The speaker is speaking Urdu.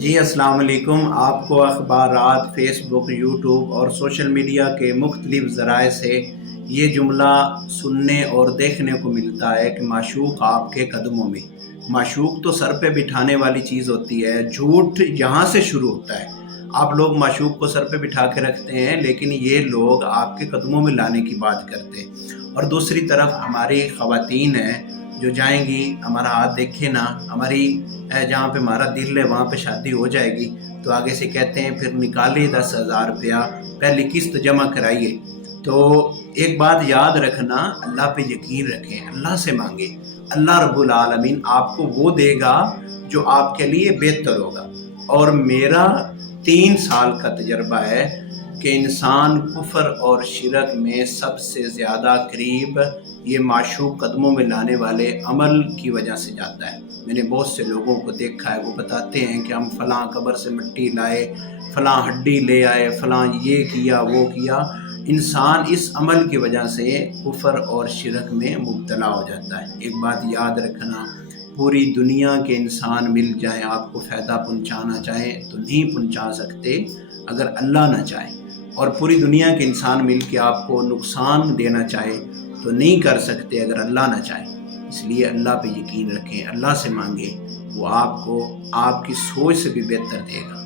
جی السلام علیکم۔ آپ کو اخبارات، فیس بک، یوٹیوب اور سوشل میڈیا کے مختلف ذرائع سے یہ جملہ سننے اور دیکھنے کو ملتا ہے کہ معشوق آپ کے قدموں میں۔ معشوق تو سر پہ بٹھانے والی چیز ہوتی ہے، جھوٹ یہاں سے شروع ہوتا ہے۔ آپ لوگ معشوق کو سر پہ بٹھا کے رکھتے ہیں، لیکن یہ لوگ آپ کے قدموں میں لانے کی بات کرتے ہیں۔ اور دوسری طرف ہماری خواتین ہیں جو جائیں گی، ہمارا ہاتھ دیکھے نا، ہماری جہاں پہ ہمارا دل ہے وہاں پہ شادی ہو جائے گی تو آگے سے کہتے ہیں پھر نکالے 10,000 روپیہ، پہلی قسط جمع کرائیے۔ تو ایک بات یاد رکھنا، اللہ پہ یقین رکھیں، اللہ سے مانگیں۔ اللہ رب العالمین آپ کو وہ دے گا جو آپ کے لیے بہتر ہوگا۔ اور میرا 3 سال کا تجربہ ہے کہ انسان کفر اور شرک میں سب سے زیادہ قریب یہ معشوق قدموں میں لانے والے عمل کی وجہ سے جاتا ہے۔ میں نے بہت سے لوگوں کو دیکھا ہے، وہ بتاتے ہیں کہ ہم فلاں قبر سے مٹی لائے، فلاں ہڈی لے آئے، فلاں یہ کیا وہ کیا۔ انسان اس عمل کی وجہ سے کفر اور شرک میں مبتلا ہو جاتا ہے۔ ایک بات یاد رکھنا، پوری دنیا کے انسان مل جائیں آپ کو فائدہ پہنچانا چاہیں تو نہیں پہنچا سکتے اگر اللہ نہ چاہے، اور پوری دنیا کے انسان مل کے آپ کو نقصان دینا چاہے تو نہیں کر سکتے اگر اللہ نہ چاہے۔ اس لیے اللہ پہ یقین رکھیں، اللہ سے مانگیں، وہ آپ کو آپ کی سوچ سے بھی بہتر دے گا۔